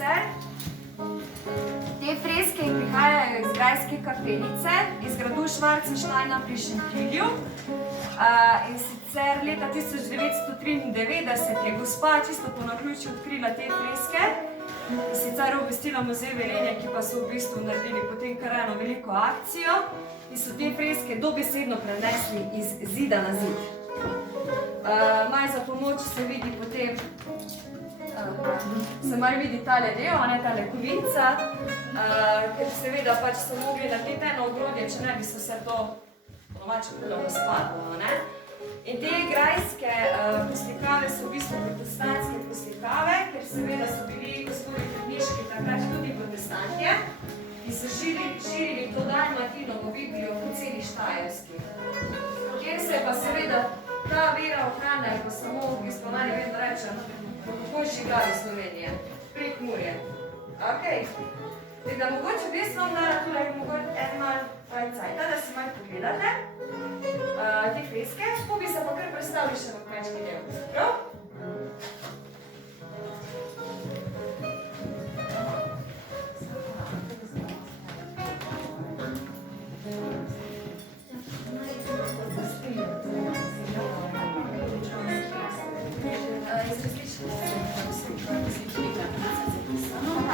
sicer te freske prihajajo iz grajske kapelice, iz gradu Schwarzensteina pri Šentilju. In sicer leta 1993 je gospa čisto po naključju odkrila te freske. In sicer obvestila muzej Velenje, ki pa so v bistvu naredili potem kar eno veliko akcijo in so te freske dobesedno prenesli iz zida na zid. Maj za pomoč se vidi potem, se malo vidi tale del, a ne tale kovinca, ker seveda pač so mogli narediti eno ogrodje, če ne bi se vse to ponovače bilo spadlo, ne? In te grajske poslikave so v bistvu protestantske poslikave, ker seveda so bili gospodi Predniški takrat tudi protestantje, ki so širili to Dalmatinovo Biblijo po celi Štajerski. Kjer se je pa seveda ta vera ohranila, pa samo v bistvu mali vedno rečem, kako žigali Slovenije, Prekmurje. Okej. Da mogoče v bistvu vam nara tudi mogoče en mal cajta, da si malo pogledate te freske, ko bi se pa kar predstavili še na kmečki del. Prav?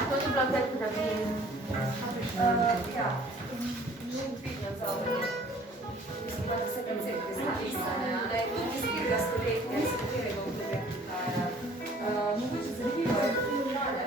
To je bilo tako, da bi... Ja, ne vidim za obranje. Mislim, da se koncepti zapisane, da je to iz kirga stoletja, iz katerega obdobja prihaja. Mogoče zanimivo je tudi žale.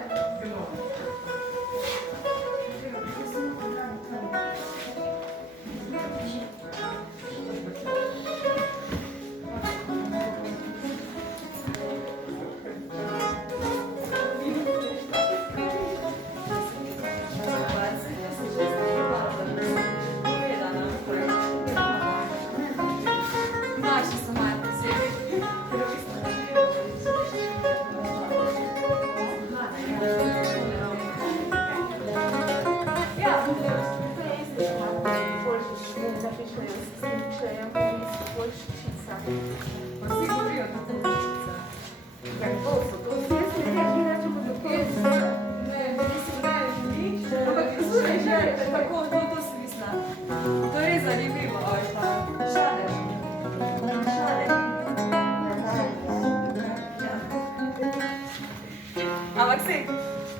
Ampak sej,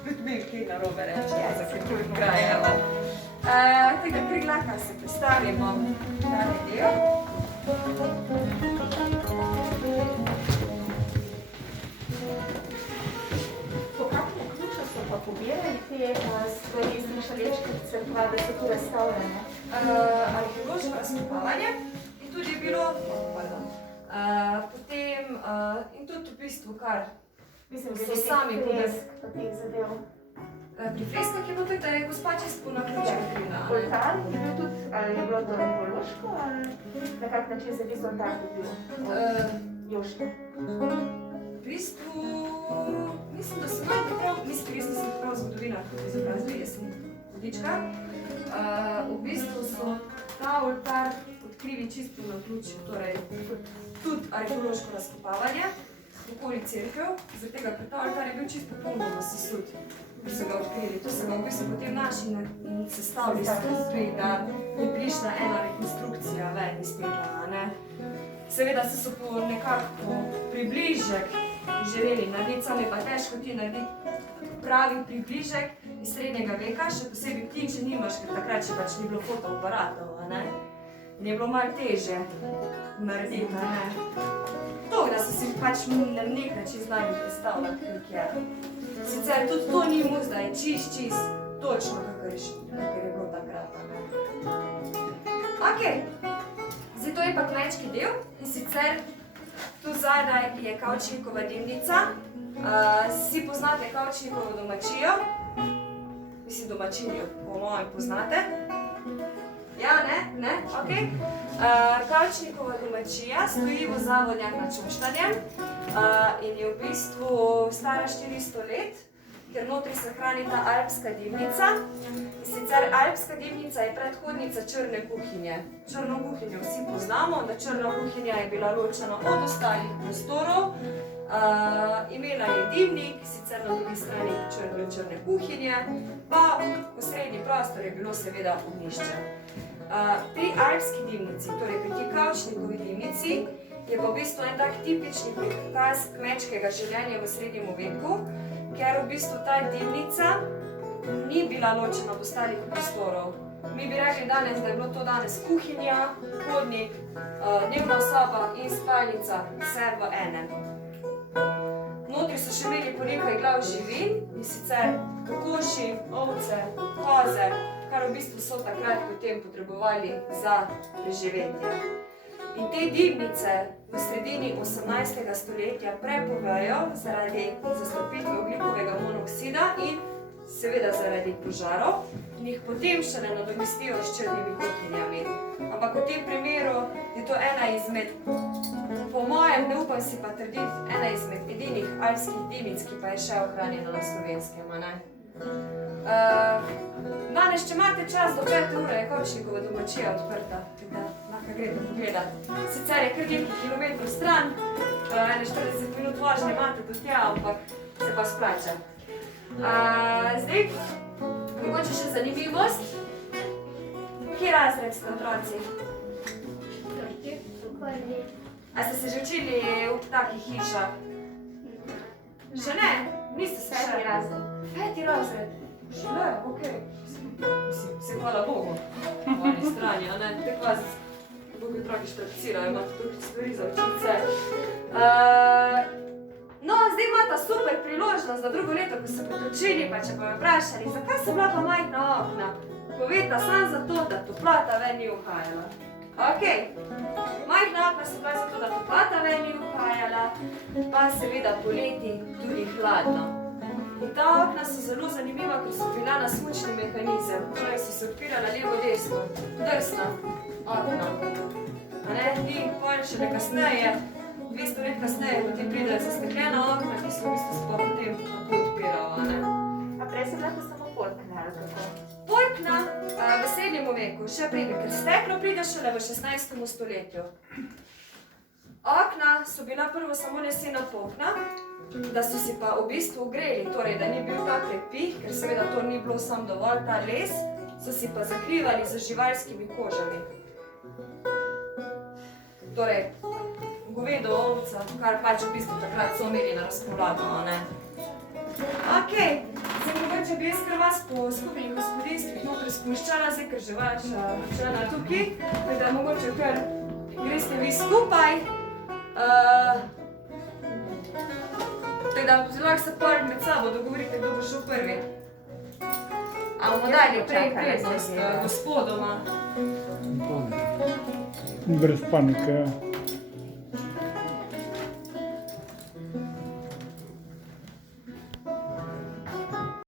tudi mi kaj narobe reči, za kateri kraj, evo. Tega kriglaka se predstavimo tale del. Po kakšnem ključu so pa pobirali te stvari iz Mišalečke cerkva, da so tu razstavljene? Arheološko razkopavanje in tudi je bilo, potem, in tudi v bistvu kar Mislim, so sami fresk, pa teh zadev. Pri freskah je bilo tudi, da je gospa čisto po naključju odkrila. Oltar je bil tudi, ali je bilo to arheološko, ali na kak način se v bistvu oltar dobil od Joške? V bistvu, mislim, da so malo prav, mislim, res nisem prav zgodovina izobrazili, jaz sem vodička. V bistvu so ta oltar odkrili čisto po naključju, torej tudi arheološko razkopavanje okoli cerkev, zaradi tega, ker ta oltar je bil čisto popolnoma sesut, ko so ga odkrili. To so ga v bistvu potem naši sestavili skupaj, da je prišla ena rekonstrukcija ven iz tega, ne. Seveda so po nekako približek želeli narediti, samo je pa težko ti narediti pravi približek iz srednjega veka, še posebej ti, če nimaš, ker takrat še pač ni bilo fotoaparatov, ne. In je bilo malo teže narediti, ne. To, da so si pač na nek način znali predstavljati, kako je. Sicer tudi to ni muz, da je čist točno, kakor je bilo takrat. Ok, zdaj to je pa kmečki del in sicer tu zadaj je Kavčnikova dimnica. Vsi poznate Kavčnikovo domačijo, mislim domačinjo, po mojem poznate. Ja, ne, ok. Kavčnikova domačija stoji v Zavodnjah nad Šoštanjem in je v bistvu stara 400 let, ker notri se hrani ta alpska dimnica. Sicer alpska dimnica je predhodnica črne kuhinje. Črno kuhinjo vsi poznamo, da črna kuhinja je bila ločena od ostalih prostorov Imela je dimnik, sicer na drugi strani črne kuhinje, pa v srednji prostor je bilo seveda ognjišče. Pri alpski dimnici, torej pri tej kavčnikovi dimnici, je pa v bistvu en tak tipični prikaz kmečkega življenja v srednjem veku, ker v bistvu ta dimnica ni bila ločena od ostalih prostorov. Mi bi rekli danes, da je bilo to danes kuhinja, hodnik, dnevna soba in spalnica, vse v enem. Notri so še imeli po nekaj glav živin, in sicer kokoši, ovce, koze, kar v bistvu so takrat potem potrebovali za preživetje. In te dimnice v sredini 18. stoletja prepovejo zaradi zastrupitve ogljikovega monoksida in seveda zaradi požarov in jih potem še ne nadomestijo s črnimi kuhinjami. Ampak v tem primeru je to ena izmed, po mojem, ne upam si pa trditi, ena izmed edinih alpskih dimnic, ki pa je še ohranjena na Slovenskem. Danes, če imate čas do 5 ure, je Kavčnikova domačija odprta, da lahko greste pogledat. Sicer je kar nekaj kilometrov stran, 40 minut vožnje imate do tja, ampak se pa splača. Zdaj, mogoče še zanimivost. Kje razred ste otroci? A ste se že učili v takih hišah? Še ne? Niste se še? 5. razred. 5. razred? Šele, okej. Se hvala Bogu. Po eni strani, a ne? Tek vas, Bogu otroki štrapicirajo, imate tukaj stvari za učiti se. No, zdaj imata super priložnost za drugo leto, ko se bodo učili, pa če bojo vprašali, zakaj so bila pa majhna okna? Poveta samo zato, da toplota ven ni uhajala. Okej, majhna okna so bila zato, da toplota ven ni uhajala, pa seveda poleti tudi hladno. In ta okna so zelo zanimiva, ker so bila na smučni mehanizem, torej so se odpirala levo-desno, drsna okna. Ni pol šele kasneje, 200 let kasneje, potem pridejo zastekljena okna, ki so v bistvu sploh potem tako odpirala. A prej so bile pa samo polkne, ali kako? Polkna v srednjem veku, še prej, ker steklo pride šele v 16. stoletju. Okna so bila prvo samo lesena polkna, da so si pa v bistvu ogreli, torej da ni bil ta prepih, ker seveda to ni bilo sam dovolj, ta les, so si pa zakrivali z živalskimi kožami. Torej, govedo, ovca, kar pač v bistvu takrat so imeli na razpolago, ne? Okej, zdaj mogoče bi jaz kar vas po skupnih gospodinstvih notri spuščala, zdaj ker že vaša člana tukaj, da mogoče kar greste vi skupaj. Tako da lahko se prvi med sabo dogovorite, kdo bo šel prvi. A bomo dali prej prednost gospodoma? Brez panike, ja.